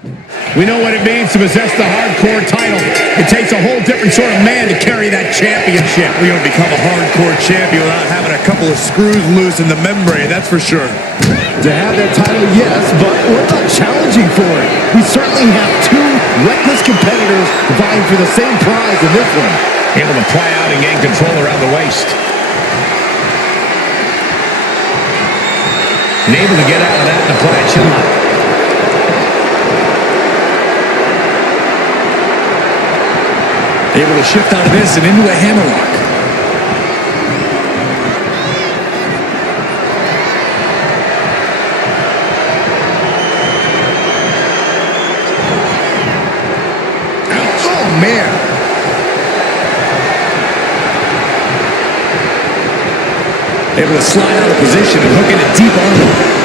We know what it means to possess the hardcore title. It takes a whole different sort of man to carry that championship. We don't become a hardcore champion without having a couple of screws loose in the membrane, that's for sure. To have that title, yes, but we're not challenging for it. We certainly have two reckless competitors vying for the same prize in this one. Able to pry out and gain control around the waist. And able to get out of that and apply a chin lock. Able to shift out of this and into a hammerlock. Ouch. Oh, man. Able to slide out of position and hook in a deep arm.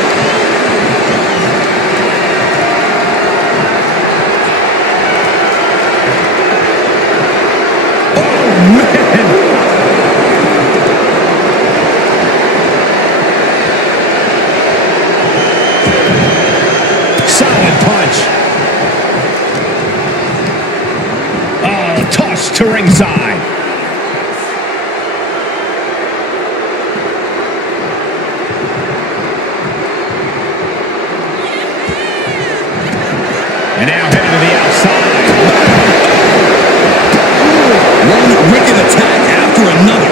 To ringside. And now heading to the outside. One wicked attack after another.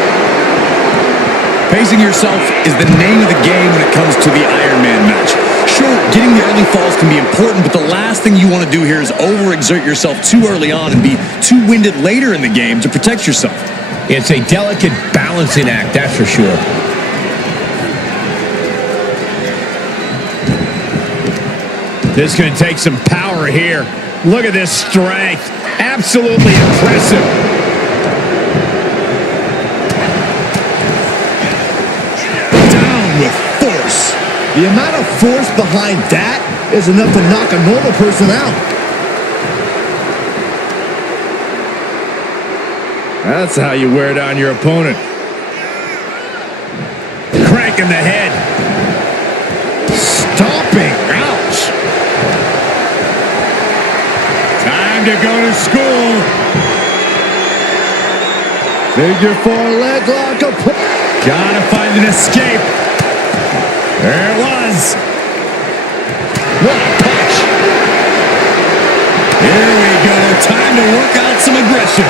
Pacing yourself is the name of the game when it comes to the Iron Man match. Sure, getting the early falls can be important, but the last thing you want to do here is overexert yourself too early on and be too winded later in the game to protect yourself. It's a delicate balancing act, that's for sure. This is going to take some power here. Look at this strength. Absolutely impressive. Down with force. The amount of force behind that is enough to knock a normal person out. That's how you wear down your opponent. Cranking the head. Stomping. Ouch. Time to go to school. Figure four leg lock. Gotta find an escape. There it was. What a punch. Here we go. Time to work out some aggression.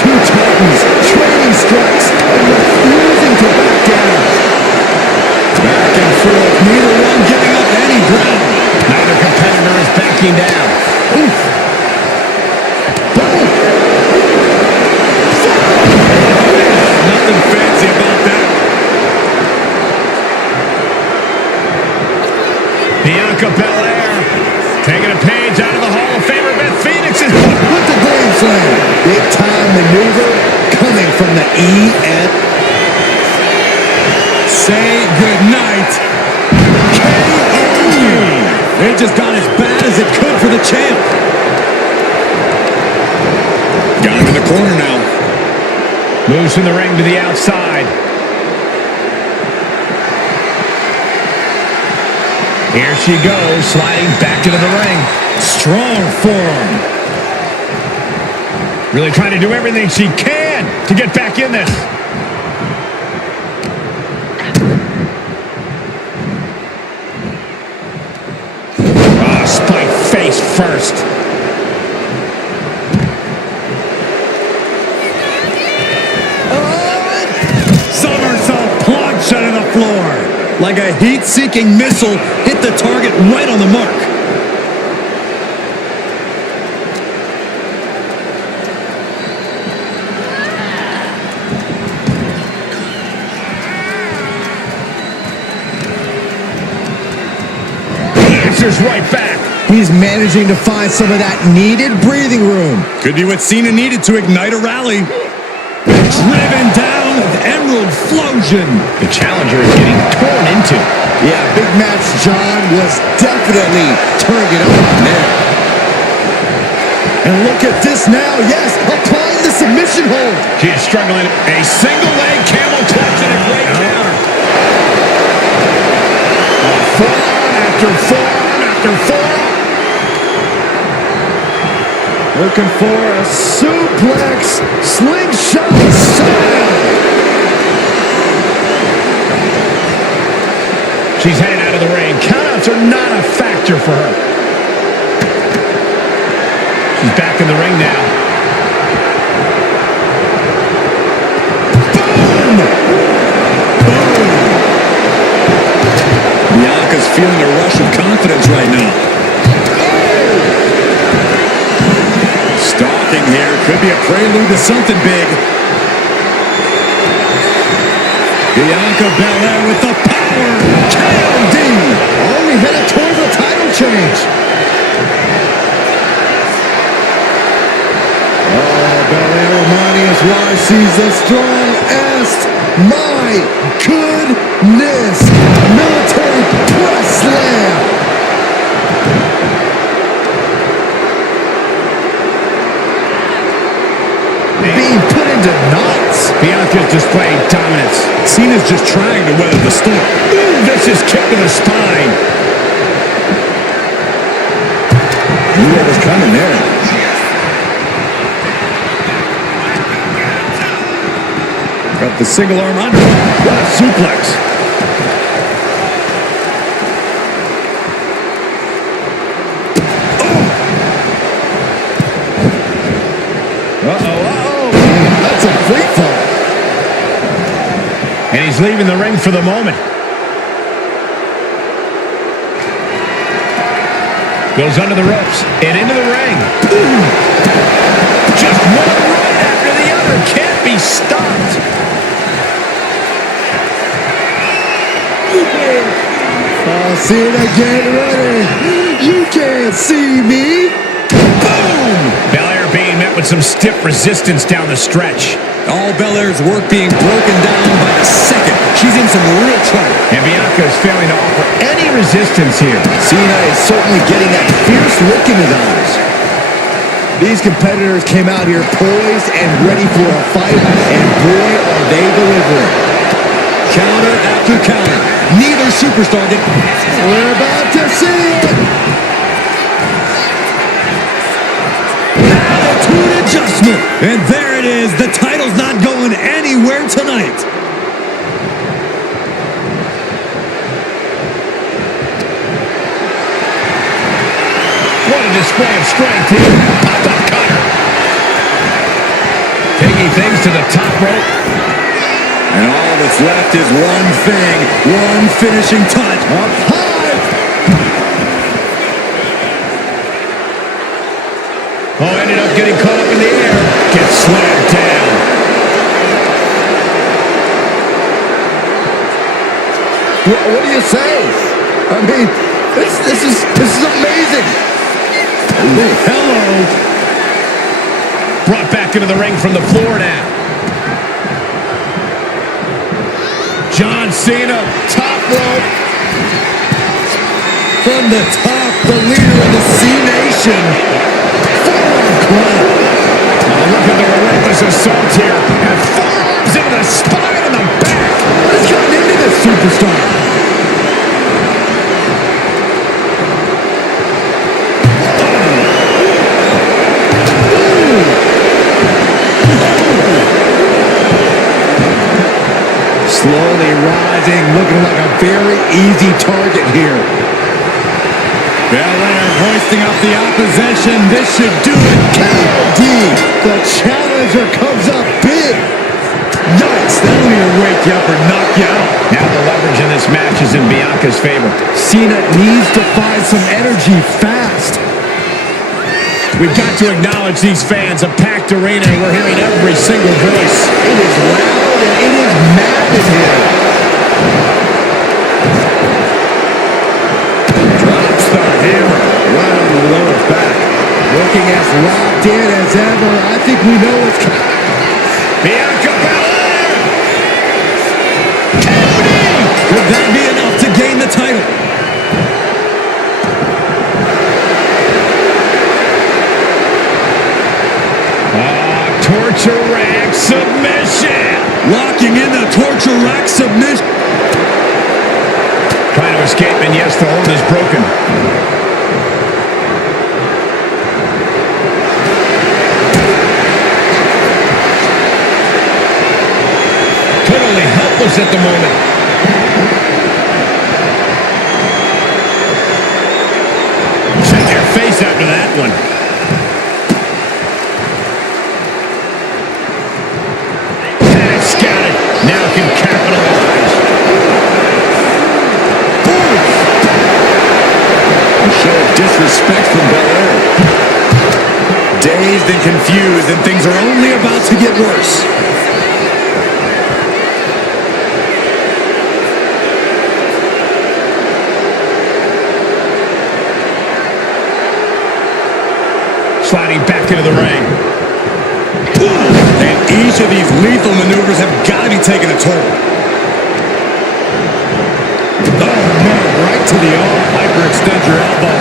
Two Titans trading strikes and refusing to back down. Back and forth. Neither one giving up any ground. Neither competitor is backing down. Oof. Boom. Nothing fancy about that. Bianca Belair taking a page out of the Hall of Famer Beth Phoenix's book. With the Grand Slam. Big time maneuver coming from the EN. Say goodnight. KO. It just got as bad as it could for the champ. Got him in the corner now. Moves from the ring to the outside. Here she goes, sliding back into the ring. Strong forearm. Really trying to do everything she can to get back in this. Oh, spike face first. Somersault plunge onto the floor. Like a heat-seeking missile, hit the target right on the mark. Answers right back. He's managing to find some of that needed breathing room. Could be what Cena needed to ignite a rally. Driven down with Emerald Flosion. The challenger is getting torn into. Yeah, big match John was definitely turning it on there. And look at this now. Yes, applying the submission hold. She is struggling. A single leg camel clutch and a great counter. Forearm after Looking for a suplex. Slingshot slam. She's heading out of the ring. Countouts are not a factor for her. She's back in the ring now. Boom! Boom! Bianca's feeling a rush of confidence right now. Stalking here could be a prelude to something big. Bianca Belair with the power. KOD. Already headed towards a title change. Oh, Belair reminding us why she's the strongest. My goodness. Military press slam. Being put into knots. Bianca's displaying dominance. Cena's just trying to weather the storm. Ooh, vicious kick to the spine. Knew what was coming there. Got the single arm under. What a suplex. That's a free fall. And he's leaving the ring for the moment. Goes under the ropes and into the ring. Just one right after the other. Can't be stopped. Cena, get ready. You can't see me. Boom! Belair being met with some stiff resistance down the stretch. All Belair's work being broken down by the second. She's in some real trouble. And Bianca is failing to offer any resistance here. Cena is certainly getting that fierce look in his eyes. These competitors came out here poised and ready for a fight, and boy, are they delivering. Counter after counter. Neither superstar did. We're about to see it. Attitude adjustment. And there it is. The title's not going anywhere tonight. What a display of strength here. Pop-up cutter. Taking things to the top rope. And all that's left is one thing. One finishing touch. Up high. Oh, ended up getting caught up in the air. Gets slammed down. What do you say? I mean, this is amazing. Hello. Brought back into the ring from the floor now. John Cena, top rope. From the top, the leader of the C-Nation. Forearm club. Oh, look at the relentless assault here. And forearms into the spine and the back. What has gotten into this superstar? Slowly rising, looking like a very easy target here. Belair hoisting up the opposition. This should do it. KOD, the challenger comes up big. Yikes, that'll either wake you up or knock you out. Now the leverage in this match is in Bianca's favor. Cena needs to find some energy fast. We've got to acknowledge these fans. A packed arena, and we're hearing every single voice. It is loud and it is mad in here. Drops the hammer. Right on the lower back. Looking as locked in as ever. I think we know what's coming. Bianca Belair! Could that be enough to gain the title? Torture rack submission. Locking in the torture rack submission. Trying to escape, and yes, the hold is broken. at the moment. Check your face after that one. Had it scouted. Now can capitalize. A show of disrespect from Belair. Dazed and confused, and things are only about to get worse. Sliding back into the ring. And each of these lethal maneuvers have got to be taking a toll. Oh, no, right to the arm. Hyperextend your elbow.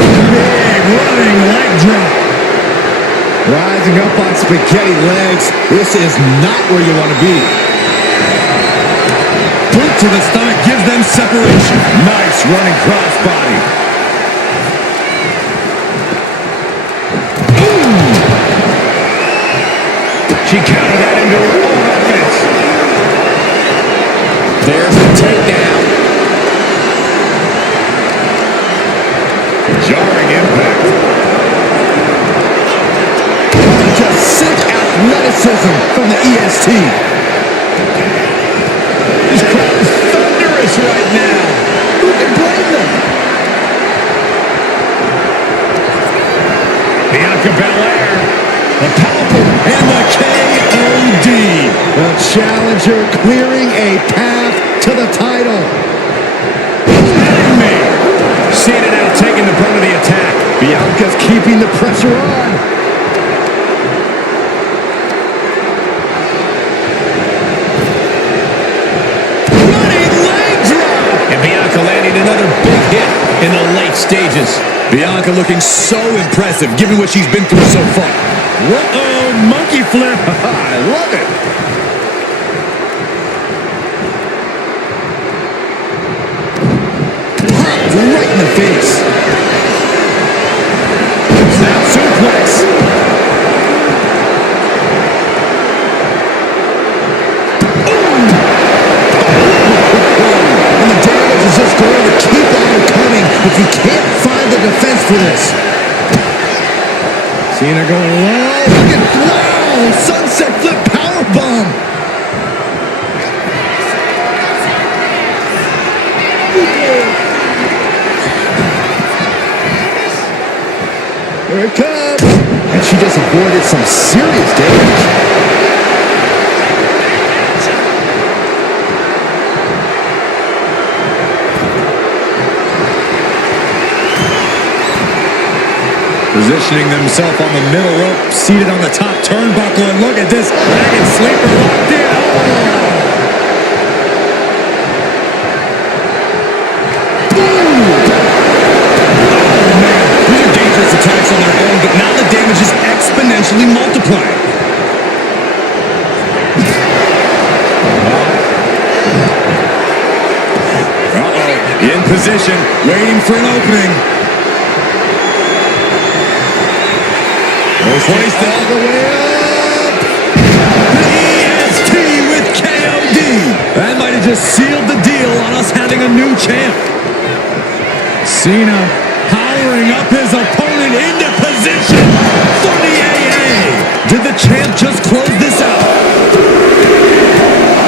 Big running leg drop. Rising up on spaghetti legs. This is not where you want to be. Boot to the stomach gives them separation. Nice running crossbody. She countered that into her own offense. There's the takedown. Jarring impact. Just sick athleticism from the EST. This crowd is thunderous right now. Who can blame them? Bianca Belair. The powerful And the KOD. The challenger clearing a path to the title. Cena now taking the brunt of the attack. Bianca's keeping the pressure on. Running leg drop. And Bianca landing another big hit in the late stages. Bianca looking so impressive given what she's been through so far. Uh-oh, monkey flip. I love it. Popped right in the face. Snap suplex. And the damage is just going to keep on coming if you can't find the defense for this. Cena going low. Look at wow! Sunset flip powerbomb. Here it comes. And she just avoided some serious damage. Positioning themselves on the middle rope, seated on the top turnbuckle, and look at this dragon sleeper locked in. Oh, man. These are dangerous attacks on their own, but now the damage is exponentially multiplying. Uh-oh. In position, waiting for an opening. Placed all the way up. The EST with KOD. That might have just sealed the deal on us having a new champ. Cena powering up his opponent into position for the AA. Did the champ just close this out?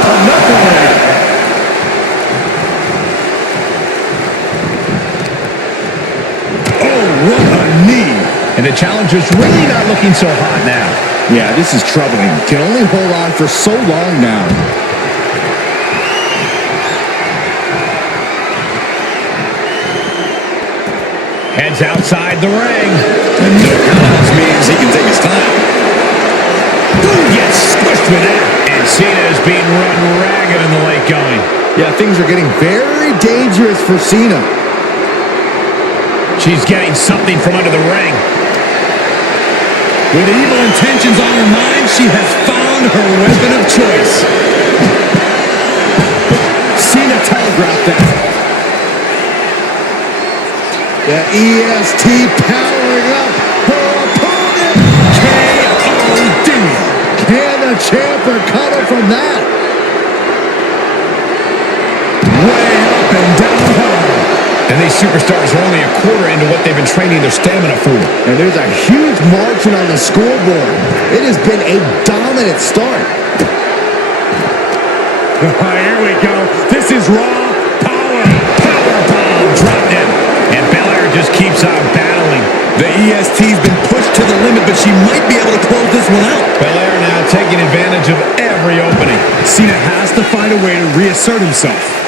Another way. Oh, what a knee. And the challenger's really not looking so hot now. Yeah, this is troubling. Can only hold on for so long now. Heads outside the ring. And no countouts means he can take his time. Gets squished with that. And Cena is being run ragged in the late going. Yeah, things are getting very dangerous for Cena. She's getting something from under the ring. With evil intentions on her mind, she has found her weapon of choice. Cena telegraphed that. The EST powering up her opponent. KOD. Can the champ recover from that? these superstars are only a quarter into what they've been training their stamina for. And there's a huge margin on the scoreboard. It has been a dominant start. Here we go. This is raw power. Powerbomb dropped him. And Belair just keeps on battling. The EST's been pushed to the limit, but she might be able to close this one out. Belair now taking advantage of every opening. Cena has to find a way to reassert himself.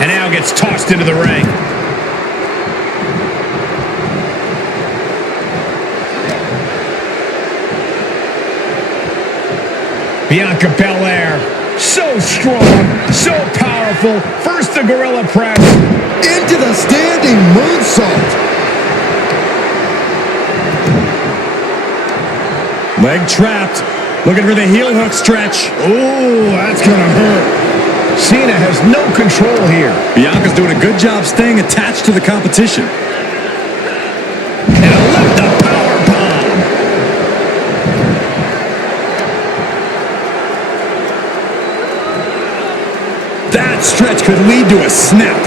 And now gets tossed into the ring. Bianca Belair, so strong, so powerful. First the gorilla press. Into the standing moonsault. Leg trapped. Looking for the heel hook stretch. Ooh, that's going to hurt. Cena has no control here. Bianca's doing a good job staying attached to the competition. And a lift-up powerbomb. That stretch could lead to a snap.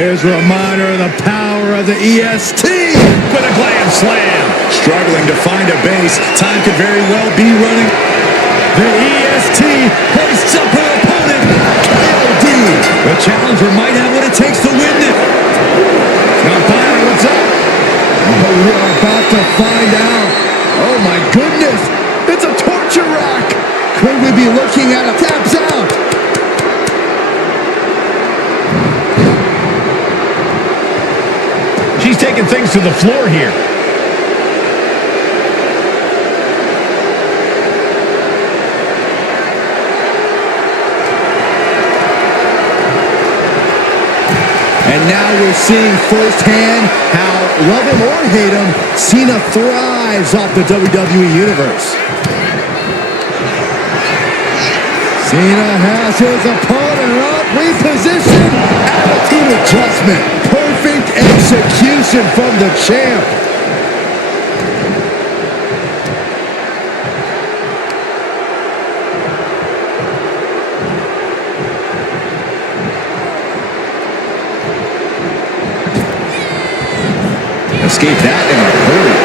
Here's a reminder of the power of the EST. With a glam slam. Struggling to find a base. Time could very well be running. The EST hoists up her opponent. KOD. The challenger might have what it takes to win this. Now, Byron, what's up? Oh, we're about to find out. Oh, my goodness. It's a torture rack. Could we be looking at a taps out? She's taking things to the floor here. And now we're seeing firsthand how, love him or hate him, Cena thrives off the WWE Universe. Cena has his opponent up, reposition, attitude adjustment. Perfect execution from the champ. Escape that in a hurry.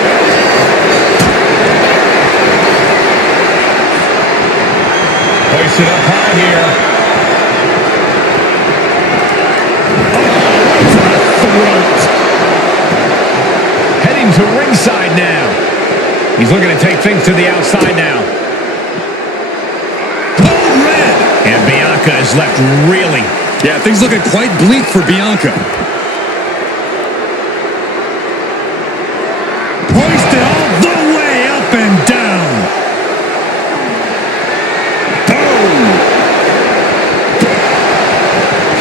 Hoist it up high here. Heading to ringside now. He's looking to take things to the outside now. Code red. And Bianca is left reeling. Yeah, things looking quite bleak for Bianca. Hoisted all the way up and down. Boom.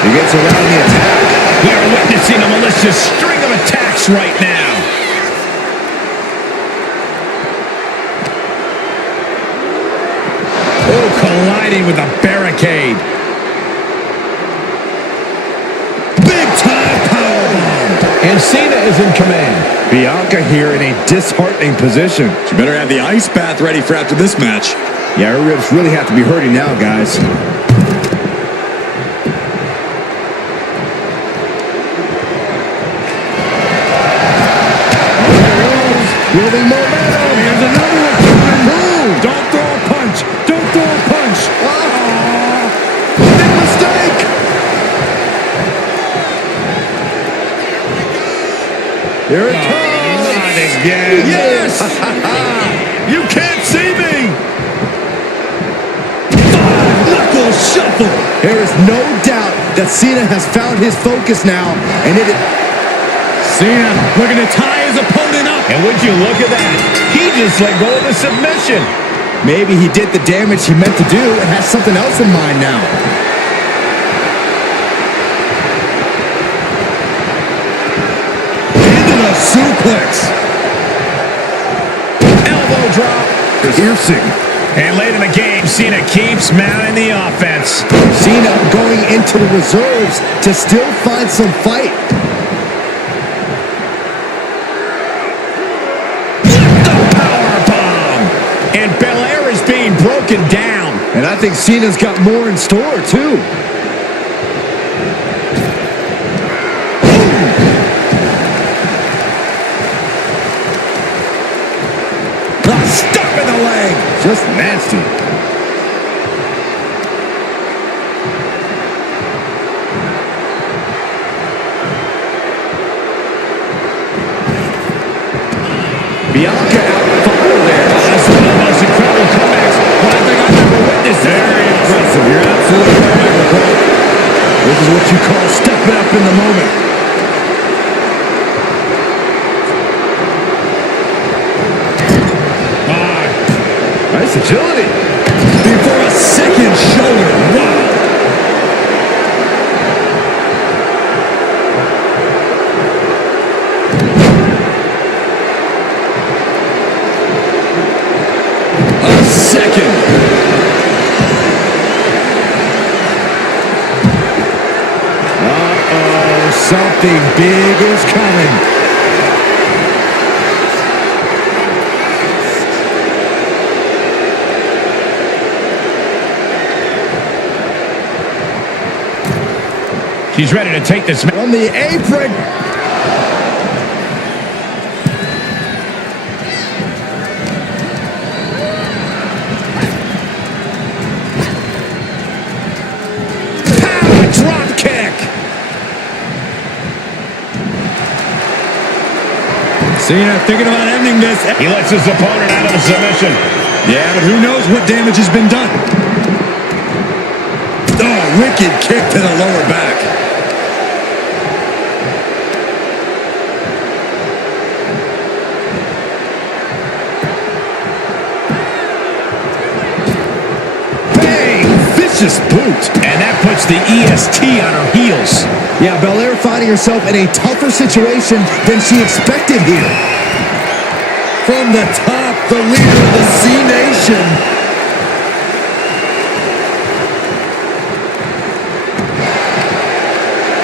She gets around the attack. We are witnessing a malicious string of attacks right now. Oh, colliding with a barricade. Big time powerbomb. And Cena is in command. Bianca here in a disheartening position. She better have the ice bath ready for after this match. Yeah, her ribs really have to be hurting now, guys. Building momentum. Here's another one. Boom. Don't throw a punch. Don't throw a punch. Big mistake. Here it comes. Not again. Yes. You can't see me. Five-knuckle shuffle. There is no doubt that Cena has found his focus now, and it is... Cena looking to tie his opponent up. And would you look at that? He just let go of the submission. Maybe he did the damage he meant to do and has something else in mind now. Into the suplex. Elbow drop. Piercing. And late in the game, Cena keeps mounting the offense. Cena going into the reserves to still find some fight. The powerbomb! And Belair is being broken down. And I think Cena's got more in store, too. Stop in the leg. Just nasty. Bianca out fire there. That's one of the most incredible comebacks I think I've ever witnessed. Very impressive. You're absolutely right, McCall. This is what you call stepping up in the moment. Nice agility. Before a second shoulder. Wow. A second. Uh-oh, something big is coming. She's ready to take this On the apron. power drop kick. Cena thinking about ending this. He lets his opponent out of the submission. Yeah, but who knows what damage has been done. Oh, wicked kick to the lower back. Vicious boot. And that puts the EST on her heels. Yeah, Belair finding herself in a tougher situation than she expected here. From the top, the leader of the C-Nation.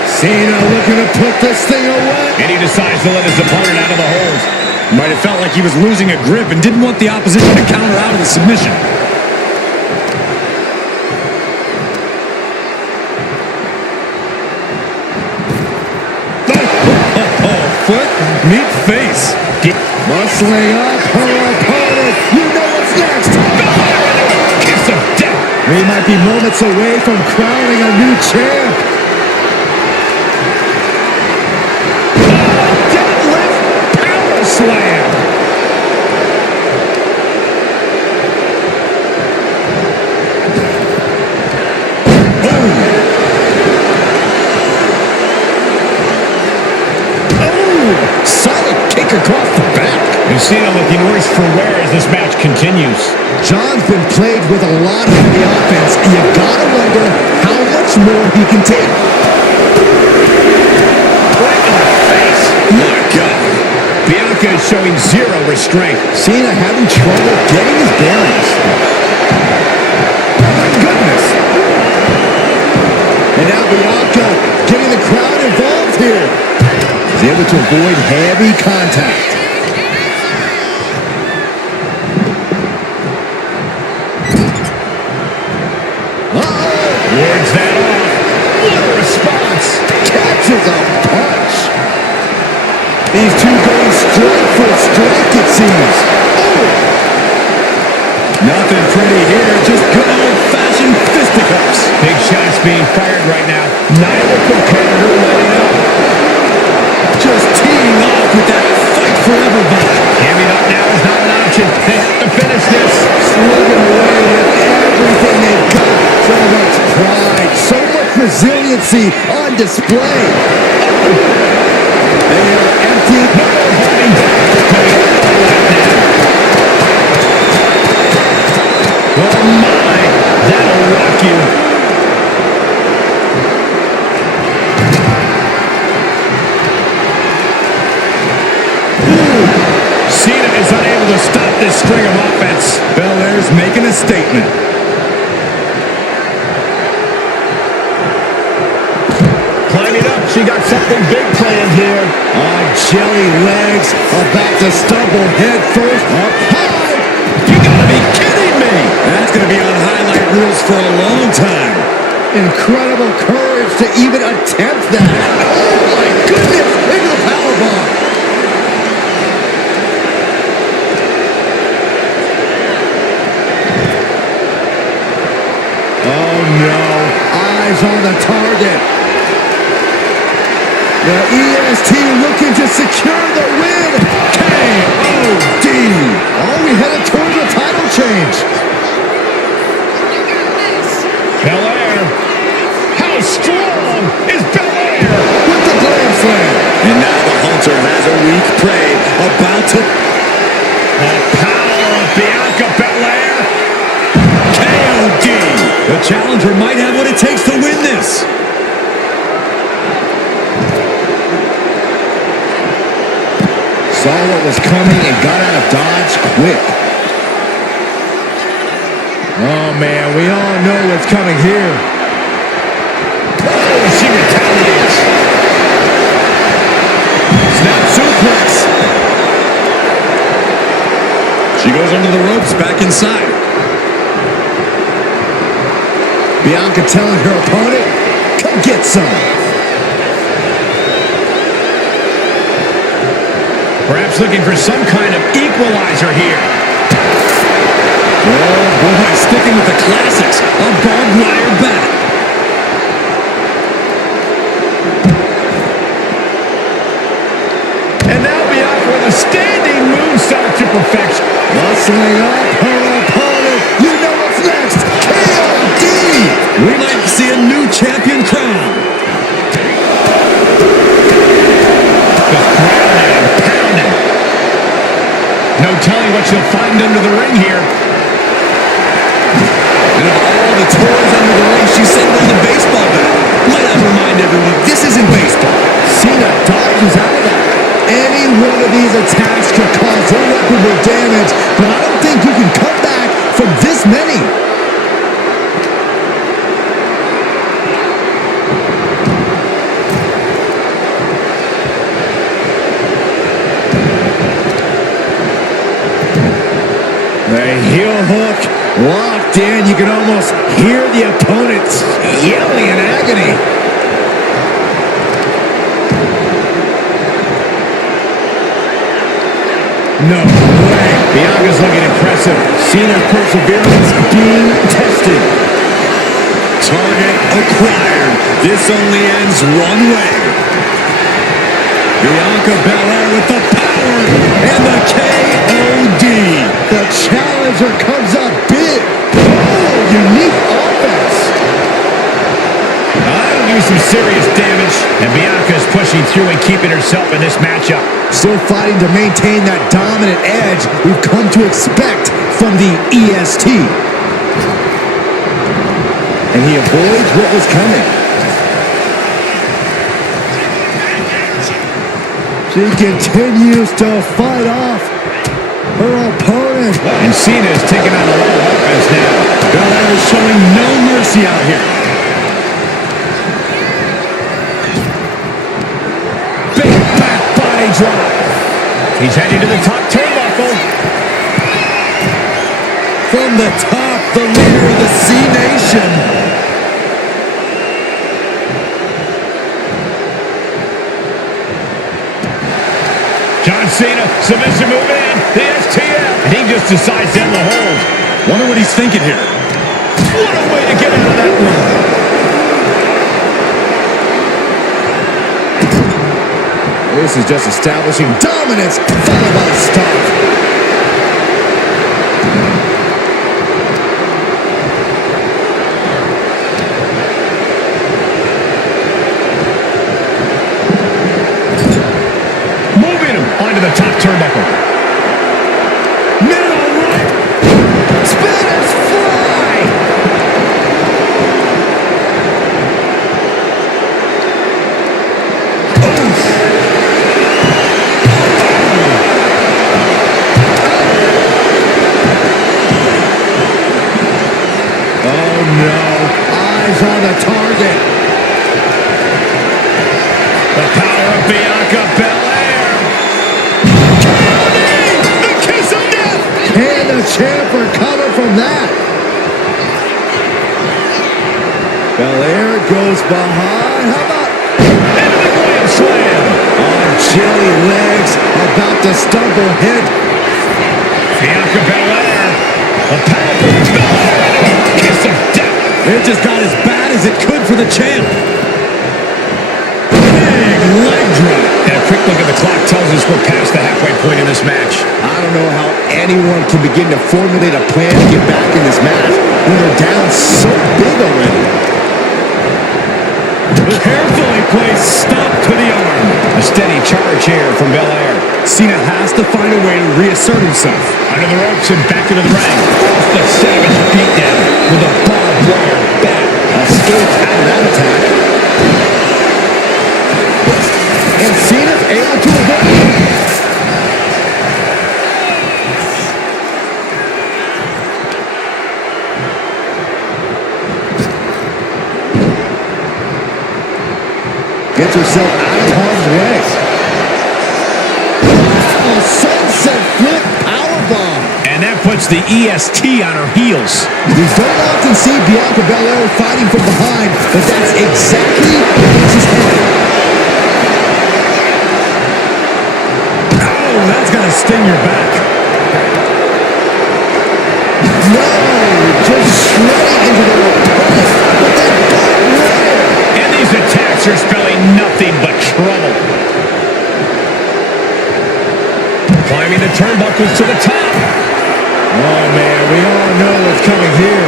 Cena looking to put this thing away. And he decides to let his opponent out of the hold. Might have felt like he was losing a grip and didn't want the opposition to counter out of the submission. Foot, meet face. Muscling up her opponent. You know what's next. Kiss of death. We might be moments away from crowning a new champ. Deadlift power slam. Solid kick across the back. And Cena looking worse for wear as this match continues. John's been plagued with a lot of the offense. You gotta wonder how much more he can take. Right in the face. My God. Bianca is showing zero restraint. Cena having trouble getting his bearings. Oh my goodness. And now Bianca getting the crowd involved here. He's able to avoid heavy contact. Wards that off. What a response. Catches a punch. These two going strike for strike, it seems. Oh. Nothing pretty here, just good old-fashioned fisticuffs. Big shots being fired right now. Neither competitor letting up. Just teeing off with that fight forever vibe. Giving up now is not an option. They have to finish this. Slugging away with everything they've got. So much pride, so much resiliency on display. They are empty. No holding back. Oh my, that'll rock you. Cena is unable to stop this string of offense. Belair Belair's making a statement. Climbing up, she got something big planned here. On jelly legs, about to stumble head first up high. You gotta be kidding me! That's gonna be on highlight reels for a long time. Incredible courage to even attempt that. Oh my goodness, into the powerbomb. Oh no, eyes on the target. The EST looking to secure the win. KOD. Are we headed towards a title change? Belair. How strong is Belair? With the glam slam. And now the hunter has a weak prey about to... The power of Bianca Belair. KOD. The challenger might have what it takes to win this. Saw what was coming and got out of Dodge quick. Oh, man, we all know what's coming here. Oh, she retaliates. Snap suplex. She goes under the ropes, back inside. Bianca telling her opponent, come get some. Perhaps looking for some kind of equalizer here. Oh, boy, sticking with the classics. A barbed wire bat. And now Bianca with a standing moonsault to perfection. Muscling up her opponent. You know what's next. KOD. We might see a new champion crown. Just grounded and pounded. No telling what she'll find under the ring here. And of all the toys under the ring, she sent on the baseball bat. Might I remind everyone, this isn't baseball. Cena dodges out of that. Any one of these attacks could cause irreparable damage, but I don't think you can come back from this many. The heel hook locked in. You can almost hear the opponents yelling in agony. No way. Bianca's looking impressive. Cena's perseverance being tested. Target acquired. This only ends one way. Bianca Belair with the power and the KOD. The challenger comes up big. Oh, unique offense. That'll do some serious damage. And Bianca's pushing through and keeping herself in this matchup. Still fighting to maintain that dominant edge we've come to expect from the EST. And he avoids what was coming. She continues to fight off her opponent. And Cena's taking on a lot of offense now. Belair is showing no mercy out here. Big back body drop. He's heading to the top turnbuckle. From the top, the leader of the C-Nation. John Cena, submission move in, the STF, and he just decides to end the hold. Wonder what he's thinking here. What a way to get out of that one. This is just establishing dominance, followed by a stop. Onto the top turnbuckle. Middle right. Spinners fly. champ recover from that. Belair goes behind. How about... And a big slam. Oh, jelly legs about to stumble hit. Bianca Belair. A powerful kiss of death. It just got as bad as it could for the champ. Big leg drop. And a quick look at the clock tells us we're past the halfway point in this match. I don't know how anyone can begin to formulate a plan to get back in this match when they're down so big already. Carefully placed stop to the arm. A steady charge here from Belair. Cena has to find a way to reassert himself. Under the ropes and back into the ring. The savage beatdown with a barbed wire bat. Escaped out of that attack. And Cena's able to avoid. Gets herself out of harm's way. Oh, sunset flip powerbomb. And that puts the EST on her heels. We don't often see Bianca Belair fighting from behind, but that's exactly what she's doing. Oh, that's gonna sting your back. No, just straight into the opponent. But that barbed wire. And these attacks are spelling nothing but trouble. Climbing the turnbuckles to the top. Oh, man, we all know what's coming here.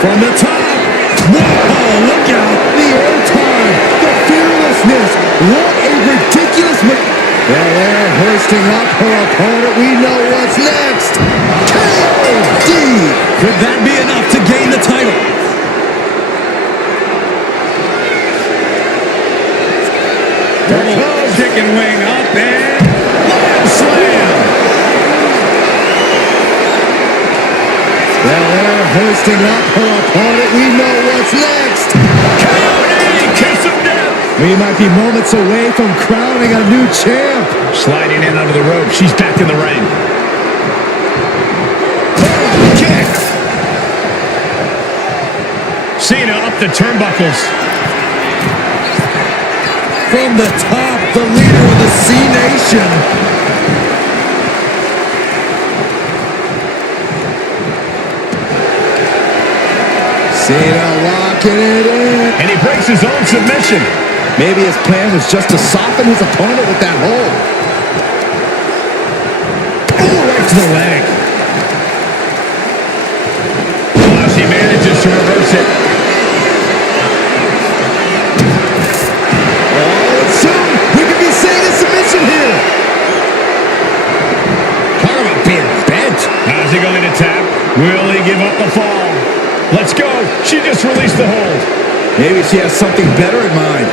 From the top. Whoa, look out. The airtime, the fearlessness. What a ridiculous Belair hoisting up her opponent. We know what's next. KOD. Could that be enough to gain the title? Double chicken wing up and lion slam. Belair hoisting up her opponent. We know what's next. KOD, kiss of death. We might be moments away from crowning a new champ. Sliding in under the rope. She's back in the ring. Kick. Cena up the turnbuckles. From the top, the leader of the C Nation. Cena locking it in. And he breaks his own submission. Maybe his plan was just to soften his opponent with that hold. Oh, right to the leg. Oh, she manages to reverse it. Oh, and soon we could be seeing a submission here. Talk about being bent. How's he going to tap? Will he give up the fall? Let's go. She just released the hold. Maybe she has something better in mind.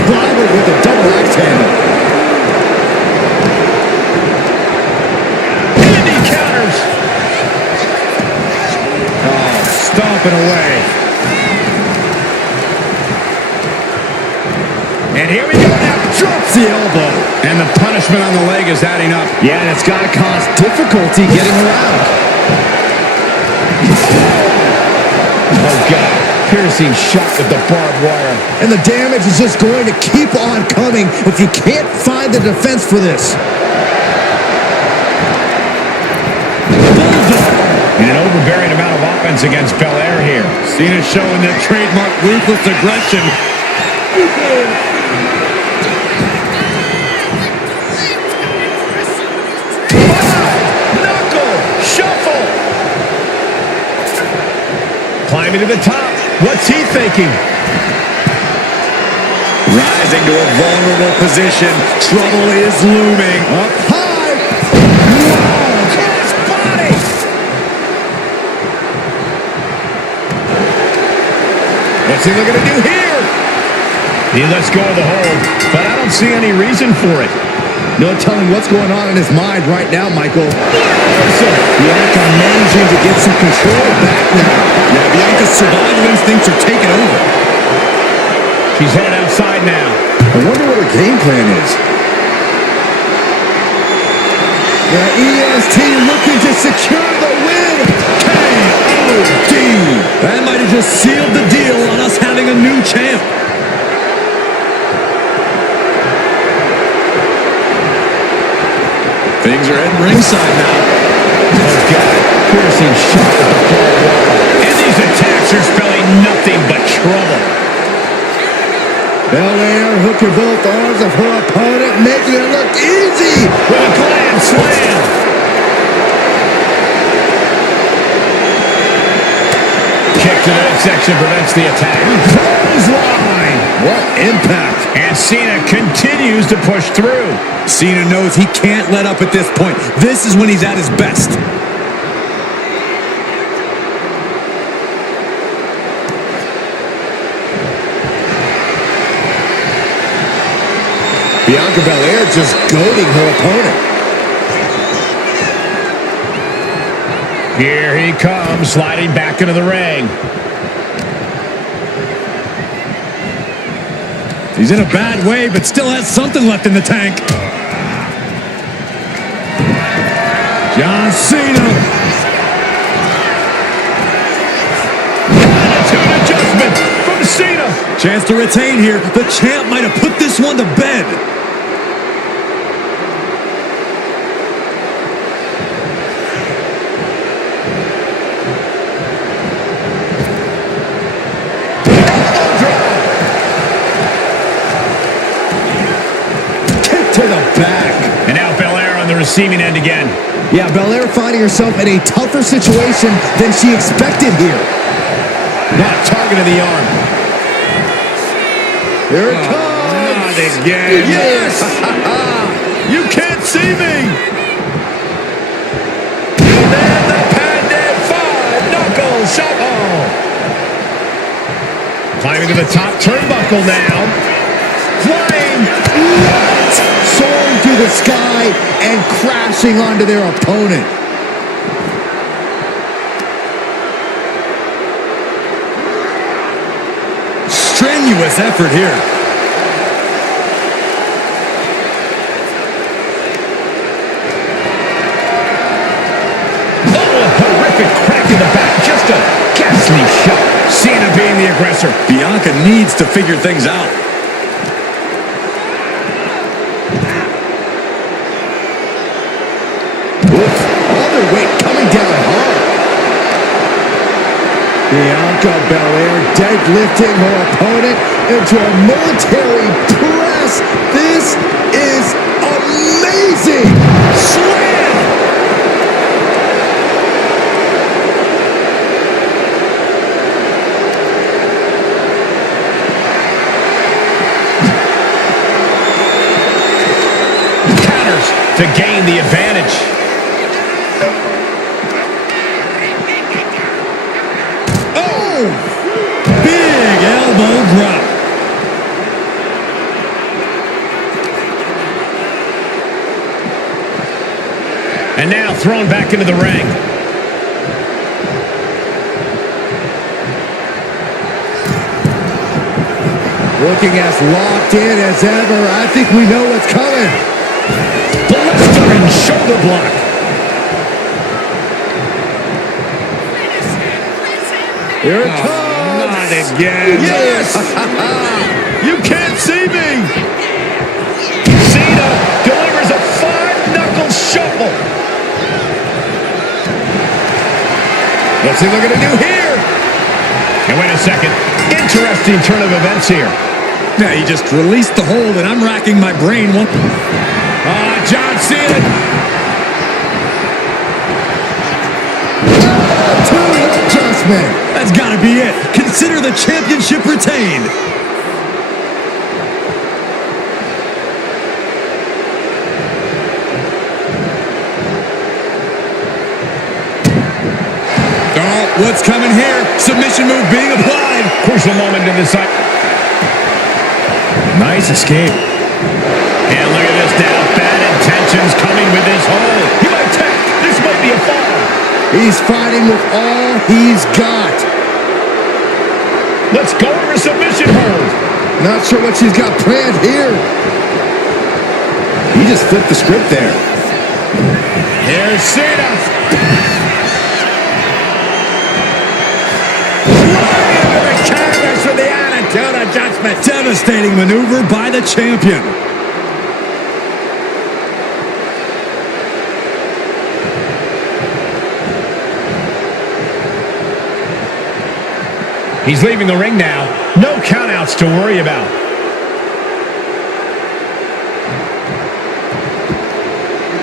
Clobbered with a double axe handle. And he counters. Oh, stomping away. And here we go now. Drops the elbow. And the punishment on the leg is adding up. Yeah, and it's got to cause difficulty getting around. Oh, God. Piercing shot with the barbed wire. And the damage is just going to keep on coming if you can't find the defense for this. And an overbearing amount of offense against Belair here. Cena showing that trademark ruthless aggression. Climbing to the top. What's he thinking? Rising to a vulnerable position. Trouble is looming. Up high. Wow, cross body. What's he looking to do here? He lets go of the hold, but I don't see any reason for it. No telling what's going on in his mind right now, Michael. Bianca managing to get some control back now. Yeah, Bianca's survival instincts are taking over. She's headed outside now. I wonder what her game plan is. The EST looking to secure the win. KOD. That might have just sealed the deal on us having a new champ. Things are heading ringside now. Oh, God. Piercing shot at the far wall. And these attacks are spelling nothing but trouble. Belair hooking both arms of her opponent, making it look easy. With a grand slam. Kick to the midsection prevents the attack. Clothesline. What impact. And Cena continues to push through. Cena knows he can't let up at this point. This is when he's at his best. Bianca Belair just goading her opponent. Here he comes, sliding back into the ring. He's in a bad way, but still has something left in the tank. John Cena. Attitude adjustment from Cena. Chance to retain here. The champ might have put this one to bed. To the back. And now Belair on the receiving end again. Yeah, Belair finding herself in a tougher situation than she expected here. Not targeting the arm. Here it comes. Not again. Yes. You can't see me. And then the patented 5-knuckle shuffle. Climbing to the top turnbuckle now. Flying. Soaring through the sky and crashing onto their opponent. Strenuous effort here. Oh, a horrific crack in the back. Just a ghastly shot. Cena being the aggressor. Bianca needs to figure things out. All their weight coming down hard. Bianca Belair deadlifting her opponent into a military press. This is amazing. Slam! Counters to gain the advantage. Big elbow drop. And now thrown back into the ring. Looking as locked in as ever. I think we know what's coming. Blistering shoulder block. Here it comes. Not again. Yes. You can't see me. Cena delivers a 5-knuckle shuffle. What's he looking to do here? And wait a second. Interesting turn of events here. Yeah, he just released the hold, and I'm racking my brain. John Cena. Adjustment. That's got to be it. Consider the championship retained. Oh, what's coming here? Submission move being applied. Crucial moment to decide. Nice escape. And look at this now. Bad intentions coming with this hold. He might tap. This might be a fall. He's fighting with all he's got. Let's go over submission hold. Not sure what she's got planned here. He just flipped the script there. Here's Cena. Right into the canvas with the attitude adjustment. Devastating maneuver by the champion. He's leaving the ring now. No countouts to worry about.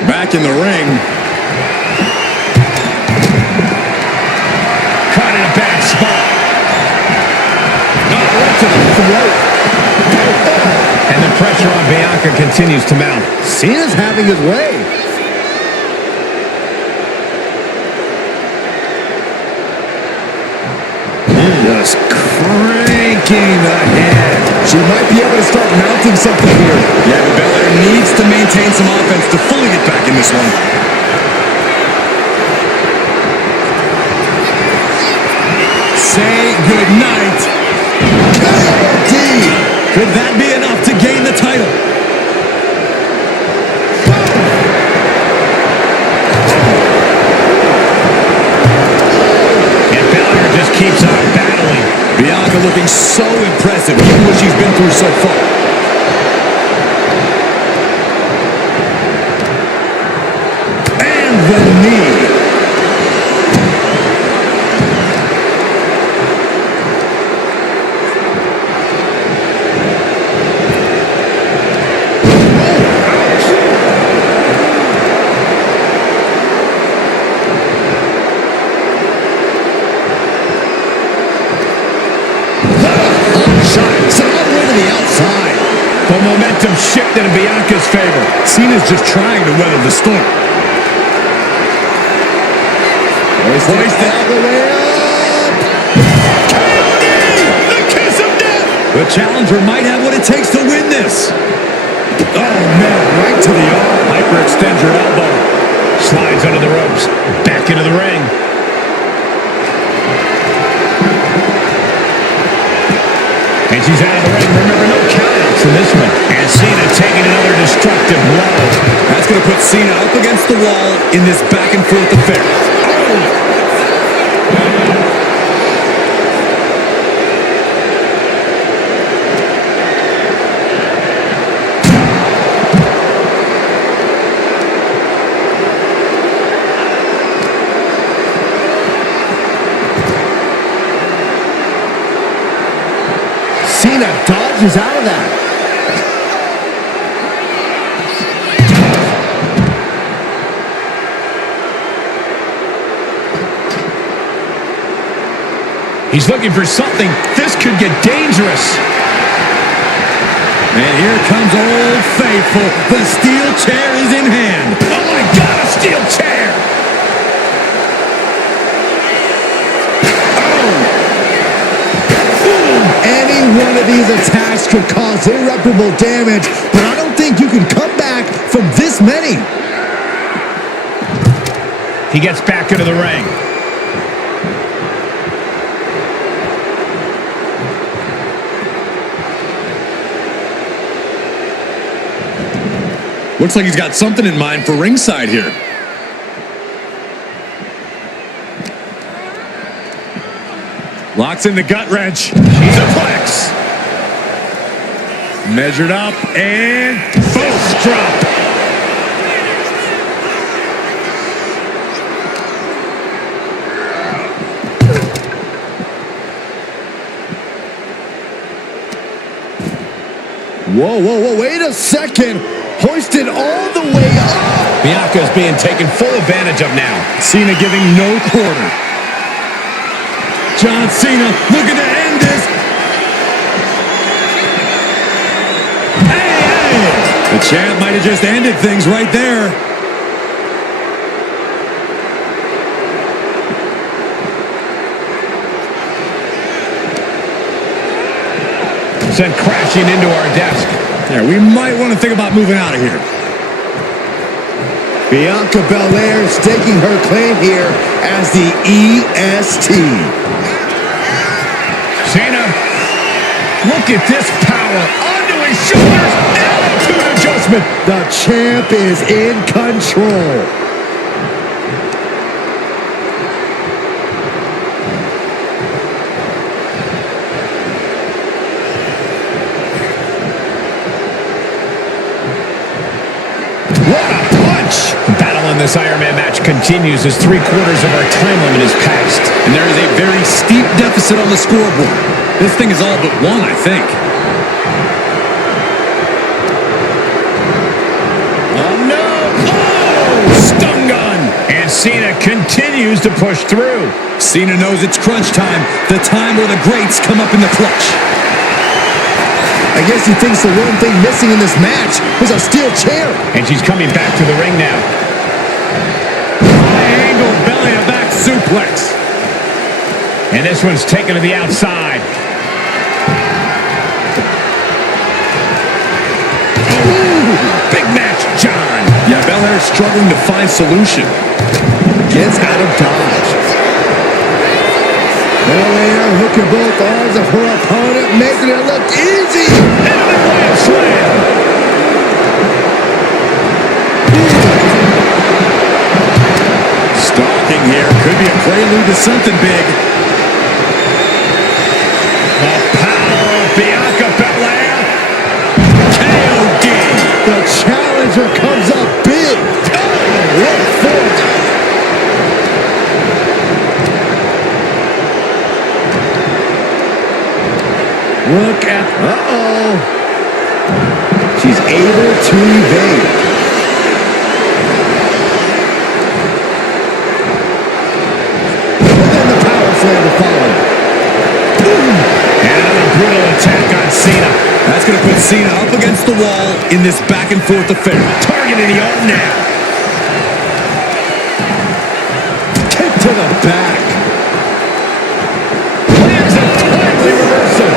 Back in the ring. Caught in a bad spot. Right to the throat. And the pressure on Bianca continues to mount. Cena's having his way. Just cranking the head. She might be able to start mounting something here. Yeah, but Belair needs to maintain some offense to fully get back in this one. Say goodnight. Could that be enough to gain the title? And Belair just keeps on battling. Bianca looking so impressive given what she's been through so far. And the knee. The momentum shifted in Bianca's favor. Cena's just trying to weather the storm. Hoisted all the way up. The kiss of death. The challenger might have what it takes to win this. Oh, man, right to the arm. Hyperextend your elbow. Slides under the ropes. Back into the ring. And she's out of the ring. Remember, no countouts in this one. And Cena taking another destructive blow. That's going to put Cena up against the wall in this back-and-forth affair. Cena dodges out of that. He's looking for something. This could get dangerous. And here comes Old Faithful. The steel chair is in hand. Oh, my God, a steel chair. Any one of these attacks could cause irreparable damage, but I don't think you can come back from this many. He gets back into the ring. Looks like he's got something in mind for ringside here. Locks in the gut wrench. She's a flex. Measured up and Boom, drop. Whoa, whoa, whoa, wait a second. Hoisted all the way up. Bianca's being taken full advantage of now. Cena giving no quarter. John Cena looking to end this. Hey! The champ might have just ended things right there. Sent crashing into our desk. Yeah, we might want to think about moving out of here. Bianca Belair staking her claim here as the EST. Cena. Look at this power. Onto his shoulders. Attitude adjustment. The champ is in control. What a punch! The battle in this Iron Man match continues as 3/4 of our time limit is passed. And there is a very steep deficit on the scoreboard. This thing is all but won, I think. Oh, no! Oh! Stun gun! And Cena continues to push through. Cena knows it's crunch time, the time where the greats come up in the clutch. I guess he thinks the one thing missing in this match was a steel chair. And she's coming back to the ring now. High angle belly-to-back suplex. And this one's taken to the outside. Ooh, big match, John. Yeah, Belair's struggling to find solution. Gets out of dodge. Belair hooking both arms of her opponent, making it look easy. And a lamb slam. Stalking here could be a prelude to something big. The power of Bianca Belair. KOD. The challenger comes up big. Oh, what force. Look at, she's able to evade. And then the power slam to follow. And another brutal attack on Cena. That's going to put Cena up against the wall in this back-and-forth affair. Targeting the arm now. Kick to the back. Lands a timely reversal.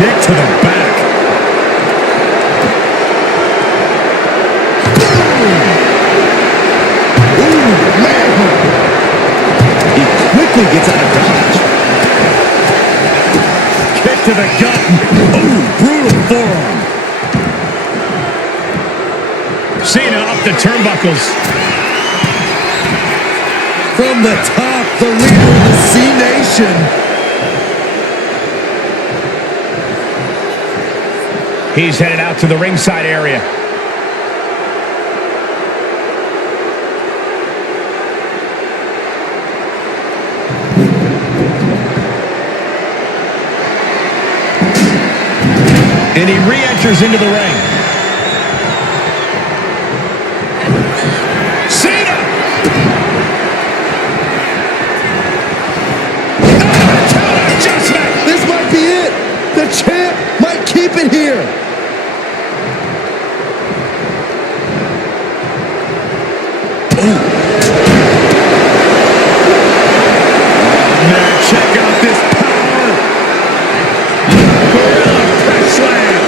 Kick to the back. Ooh, man. He quickly gets out of dodge. Kick to the gut. Ooh, brutal forearm. Cena up the turnbuckles. From the top, the leader of the C-Nation. He's headed out to the ringside area. And he re-enters into the ring. Cena! Counter adjustment! This might be it. The champ might keep it here. Man, check out this power. Gorilla press slam.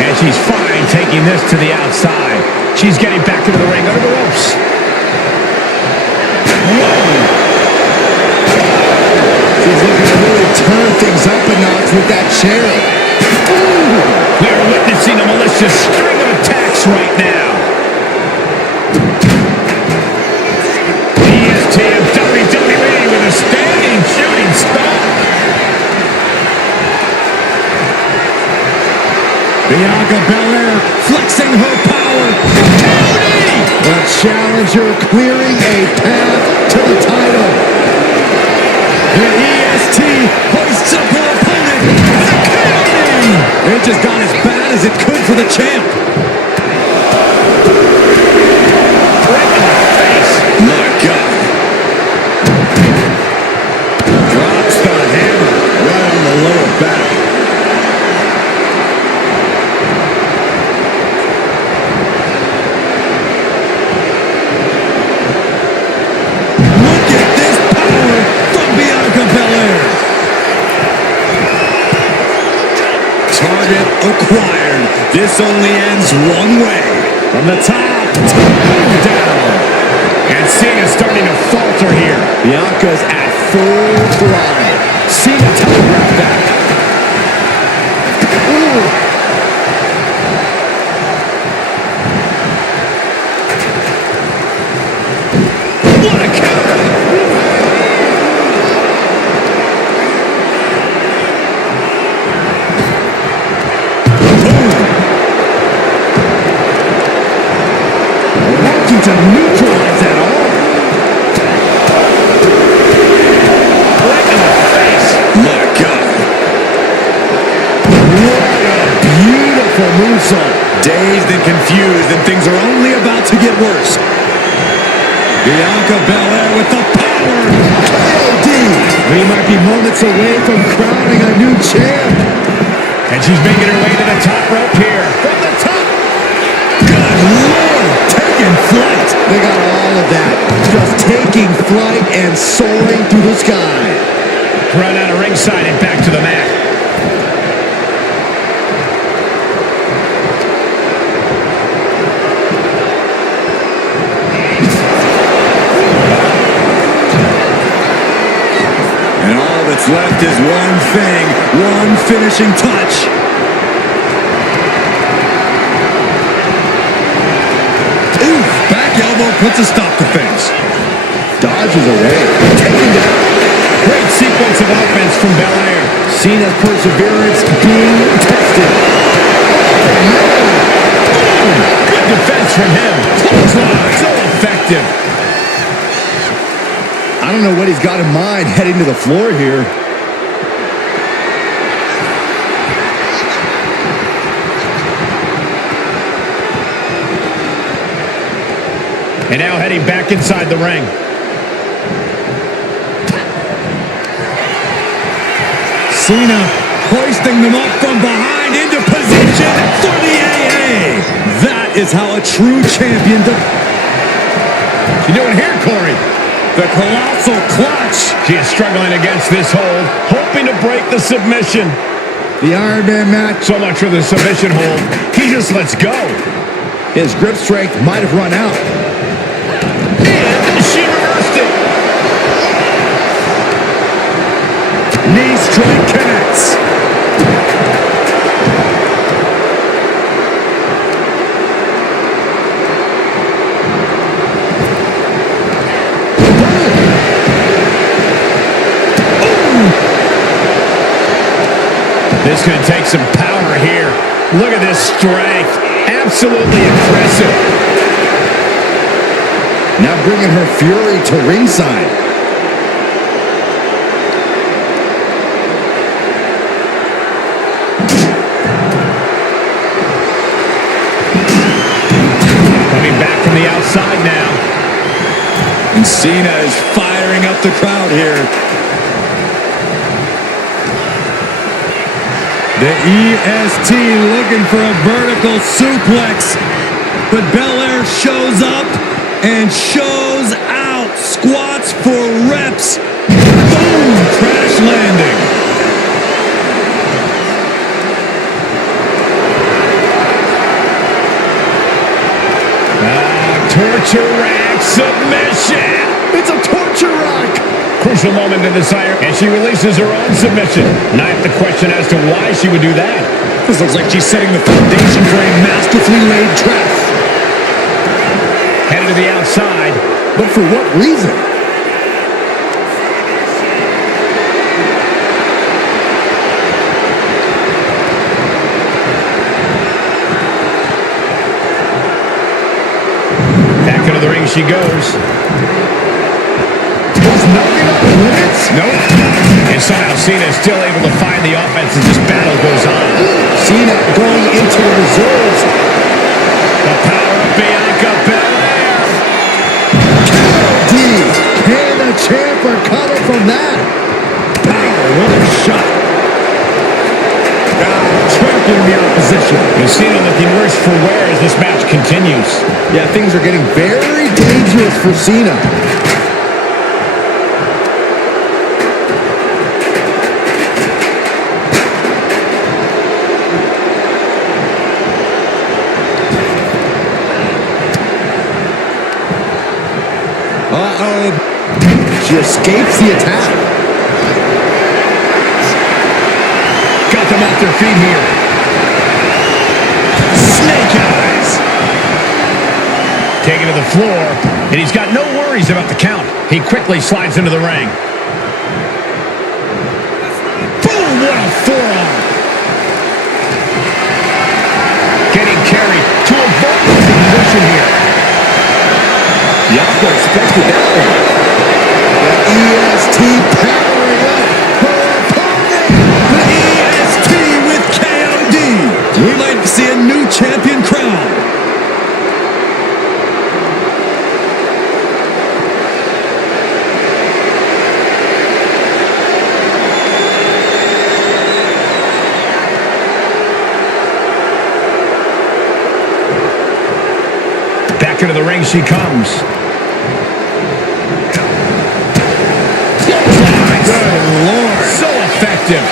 And she's fine taking this to the outside. She's getting back into the ring under the ropes. Whoa! She's looking to really turn things up a notch with that chair. We're witnessing a malicious string of attacks right now. EST of WWE with a standing shooting star. Bianca Belair flexing her power. The challenger clearing a path to the title. The EST hoists up her opponent. It just got as bad as it could for the champ. Right in the face. My God. Drops the hammer right on the lower back. Look at this power from Bianca Belair. Target acquired. This only ends one way. From the top, down. And Cena's starting to falter here. Bianca's at full throttle. Cena to neutralize that arm. Right in the face. My God. What a beautiful moonsault. Dazed and confused, and things are only about to get worse. Bianca Belair with the power. KD. We might be moments away from crowning a new champ. And she's making her way to the top rope here. From the top. Good Lord, taking flight. They got all of that. Just taking flight and soaring through the sky. Run out of ringside and back to the mat. And all that's left is one thing, one finishing touch. Ooh, back elbow puts a stop to things. Dodges away. Taken down. Great sequence of offense from Belair. Cena's perseverance being tested. Good defense from him. Clothesline. So effective. I don't know what he's got in mind heading to the floor here. And now heading back inside the ring. Cena hoisting them up from behind into position for the AA. That is how a true champion does. You doing here, Corey? The colossal clutch. She is struggling against this hold, hoping to break the submission. The Iron Man match. So much for the submission hold. He just lets go. His grip strength might have run out. And she reversed it. Knee strike connects. This could take some power here. Look at this strength. Absolutely impressive. Now bringing her fury to ringside. Coming back from the outside now. And Cena is firing up the crowd here. The EST looking for a vertical suplex. But Belair shows up and shows out. Squats for reps. Boom! Crash landing. Torture rack submission. It's a torture rack. Crucial moment in this iron, and she releases her own submission. And I have to question as to why she would do that. This looks like she's setting the foundation for a masterfully laid trap. Headed to the outside. But for what reason? Back into the ring she goes. There's nothing off limits. Nope. And somehow Cena is still able to find the offense as this battle goes on. Cena going into the reserves. The power of Bianca Belair. KD. Can the champ recover from that? Power, what a shot. Trampling the opposition. And Cena looking worse for wear as this match continues. Yeah, things are getting very dangerous for Cena. Uh-oh. She escapes the attack. Got them off their feet here. Snake eyes. Taken to the floor, and he's got no worries about the count. He quickly slides into the ring. Boom, what a forearm. Getting carried to a vulnerable position here. Yup, they're expected that one. The EST powering up her opponent. The EST with KOD. We might see a new champion crowned. Back into the ring she comes. Good Lord. So effective.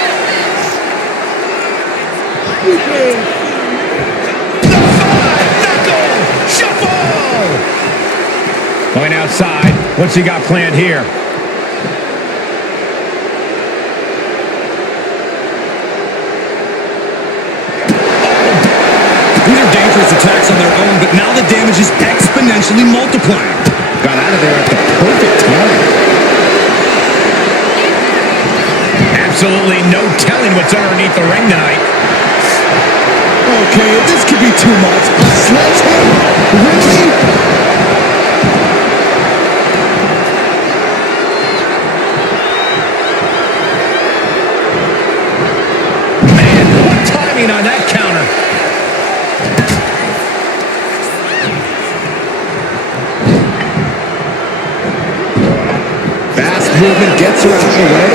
The five-knuckle shuffle. Going outside. What's he got planned here? These are dangerous attacks on their own, but now the damage is exponentially multiplying. Got out of there at the perfect time. Absolutely no telling what's underneath the ring tonight. Okay, this could be too much. A sledgehammer? Really? Man, what timing on that counter. Fast movement gets her out of the way.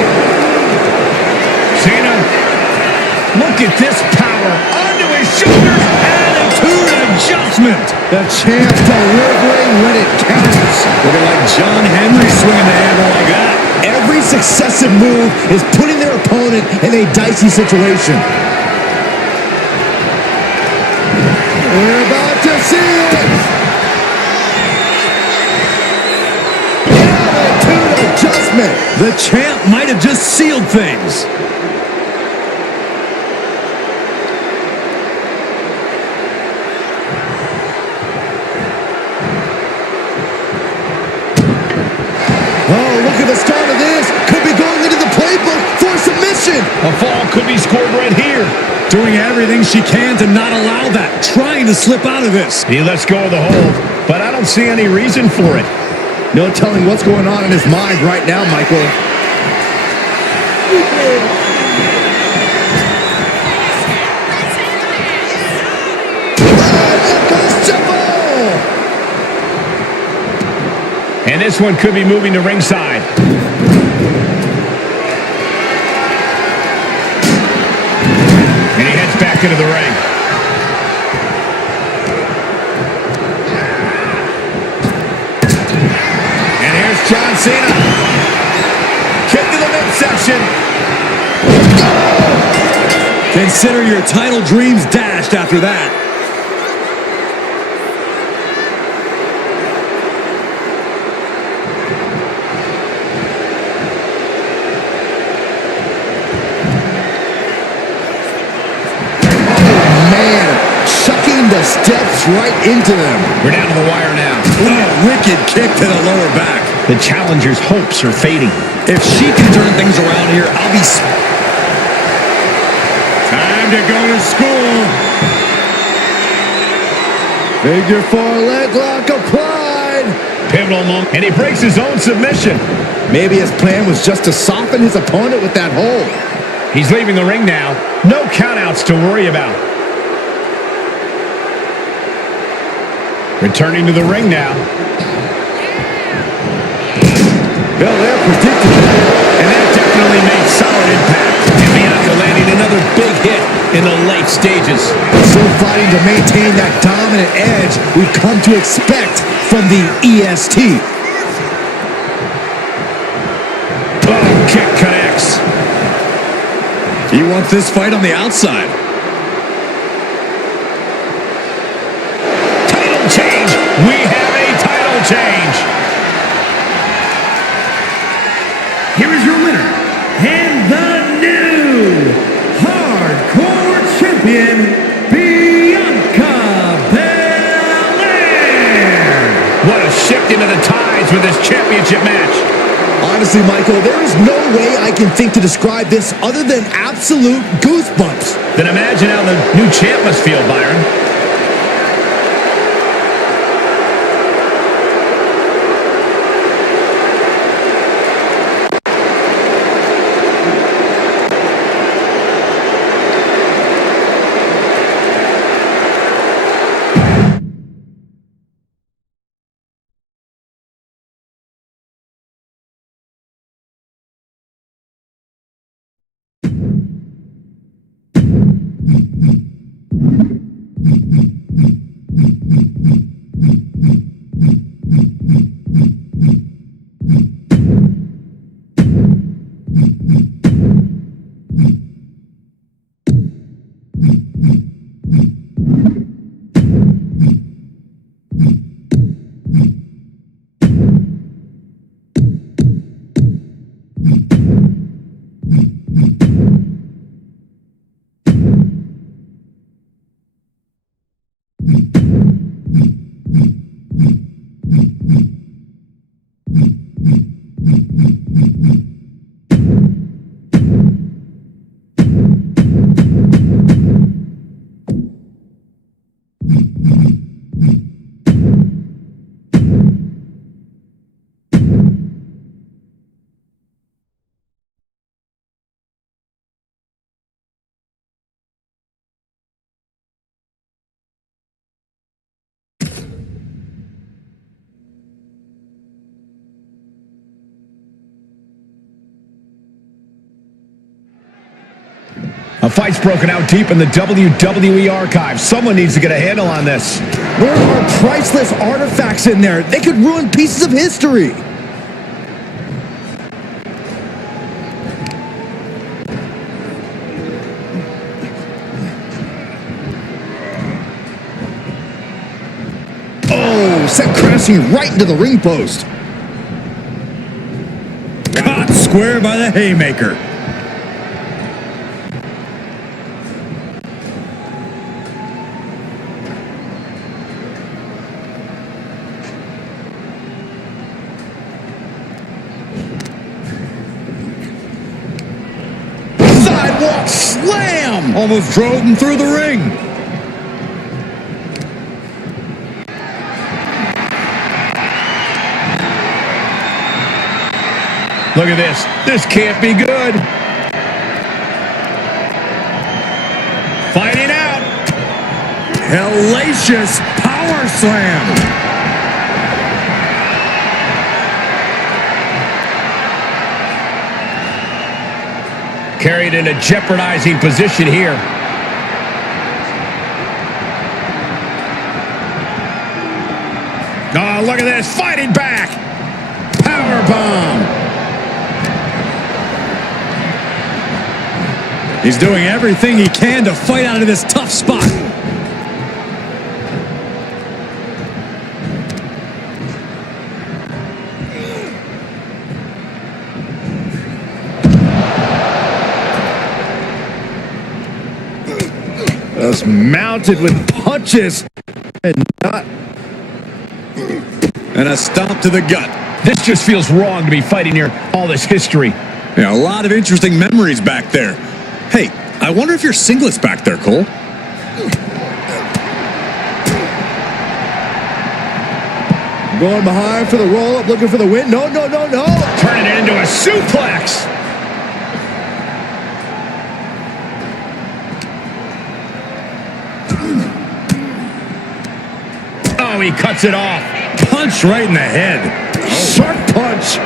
Cena, look at this power. Onto his shoulders. Attitude adjustment. The champ delivering when it counts. Looking like John Henry swinging the hammer like that. Every successive move is putting their opponent in a dicey situation. We're about to see it. Attitude adjustment. The champ might have just sealed things. Oh, look at the start of this. Could be going into the playbook for submission. A fall could be scored right here. Doing everything she can to not allow that. Trying to slip out of this. He lets go of the hold, but I don't see any reason for it. No telling what's going on in his mind right now, Michael. And this one could be moving to ringside. And he heads back into the ring. And here's John Cena. Kick to the midsection. Consider your title dreams dashed after that. The steps right into them. We're down to the wire now. Ooh, wicked kick to the lower back. The challenger's hopes are fading. If she can turn things around here, I'll be... Time to go to school. Figure 4 leg lock applied. Pivotal moment. And he breaks his own submission. Maybe his plan was just to soften his opponent with that hold. He's leaving the ring now. No countouts to worry about. Returning to the ring now. Belair predicted that. And that definitely made solid impact. And Bianca landing another big hit in the late stages. Still fighting to maintain that dominant edge we've come to expect from the EST. Oh, kick connects. He wants this fight on the outside. Change. We have a title change. Here is your winner, and the new Hardcore Champion, Bianca Belair. What a shift into the tides with this championship match. Honestly, Michael, there is no way I can think to describe this other than absolute goosebumps. Then imagine how the new champ must feel, Byron. fight's broken out deep in the WWE archive. Someone needs to get a handle on this. There are priceless artifacts in there. They could ruin pieces of history. Oh, sent crashing right into the ring post. Caught square by the haymaker. Sidewalk slam! Almost drove him through the ring. Look at this. This can't be good. Fighting out. Hellacious power slam. Carried in a jeopardizing position here. Oh, look at this. Fighting back. Power bomb. He's doing everything he can to fight out of this tough spot. Just mounted with punches and not. And a stomp to the gut. This just feels wrong to be fighting here. All this history. Yeah, a lot of interesting memories back there. Hey, I wonder if you're singlets back there, Cole. Going behind for the roll-up, looking for the win. No, no, no, no. Turning it into a suplex. Oh, he cuts it off. Punch right in the head. Sharp punch.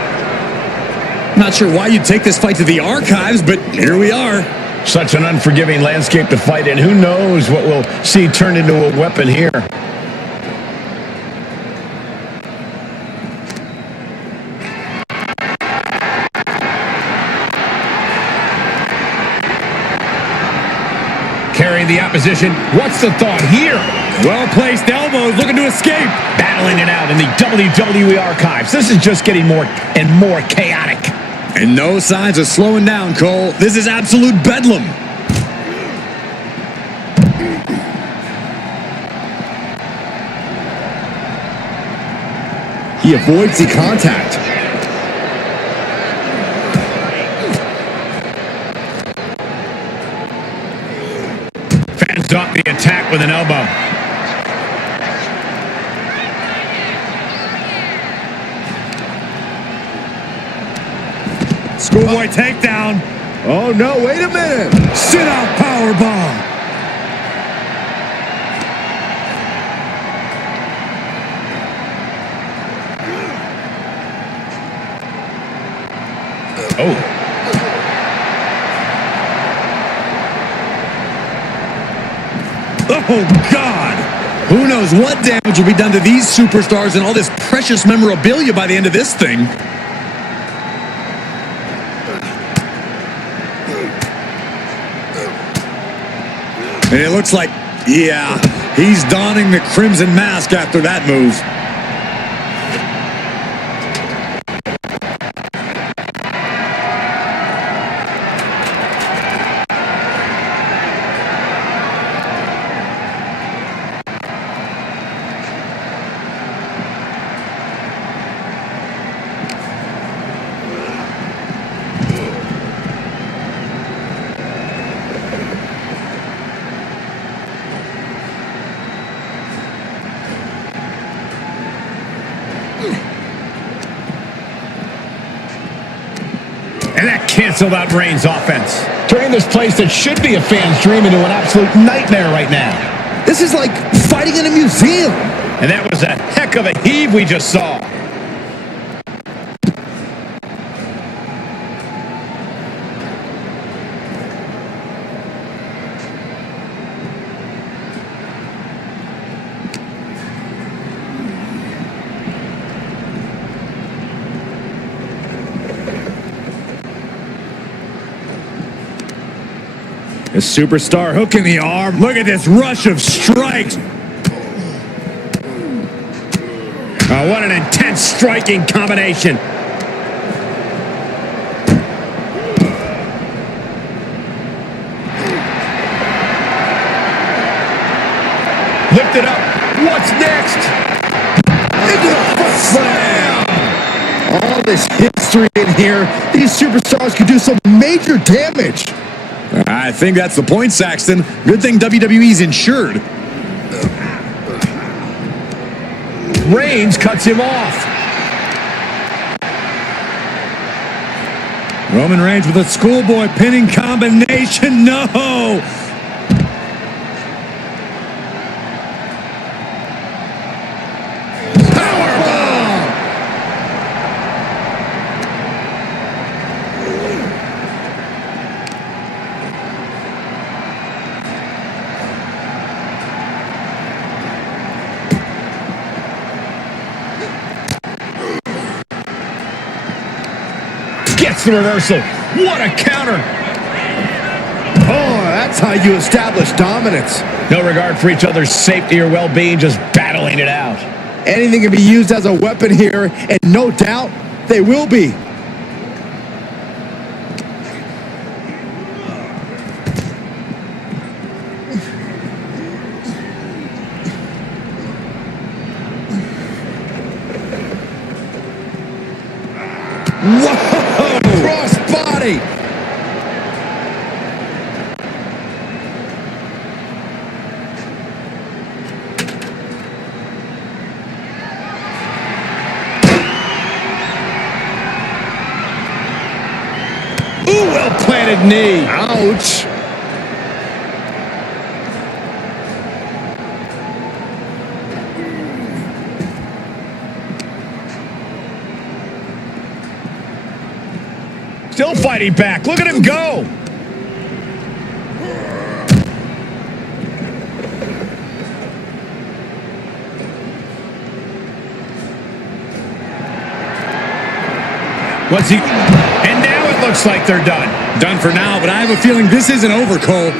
Not sure why you'd take this fight to the archives, but here we are. Such an unforgiving landscape to fight in. Who knows what we'll see turned into a weapon here. Carrying the opposition. What's the thought here? Well-placed elbows looking to escape. Battling it out in the WWE archives. This is just getting more and more chaotic. And no signs of slowing down, Cole. This is absolute bedlam. He avoids the contact. Fends off the attack with an elbow. Schoolboy takedown. Oh, no, wait a minute. Sit-out powerbomb. Oh. Oh, God. Who knows what damage will be done to these superstars and all this precious memorabilia by the end of this thing. And it looks like, yeah, he's donning the crimson mask after that move. And that canceled out Reigns' offense. Turning this place that should be a fan's dream into an absolute nightmare right now. This is like fighting in a museum. And that was a heck of a heave we just saw. The superstar hooking the arm. Look at this rush of strikes. Oh, what an intense striking combination. Lift it up. What's next? Into the foot slam. All this history in here. These superstars could do some major damage. I think that's the point, Saxton. Good thing WWE's insured. Reigns cuts him off. Roman Reigns with a schoolboy pinning combination. No! Gets the reversal. What a counter. Oh, that's how you establish dominance. No regard for each other's safety or well-being, just battling it out. Anything can be used as a weapon here, and no doubt they will be. Whoa! Cross body! Ooh, well-planted knee. Ouch! Still fighting back. Look at him go. What's he? And now it looks like they're done. Done for now, but I have a feeling this isn't over, Cole.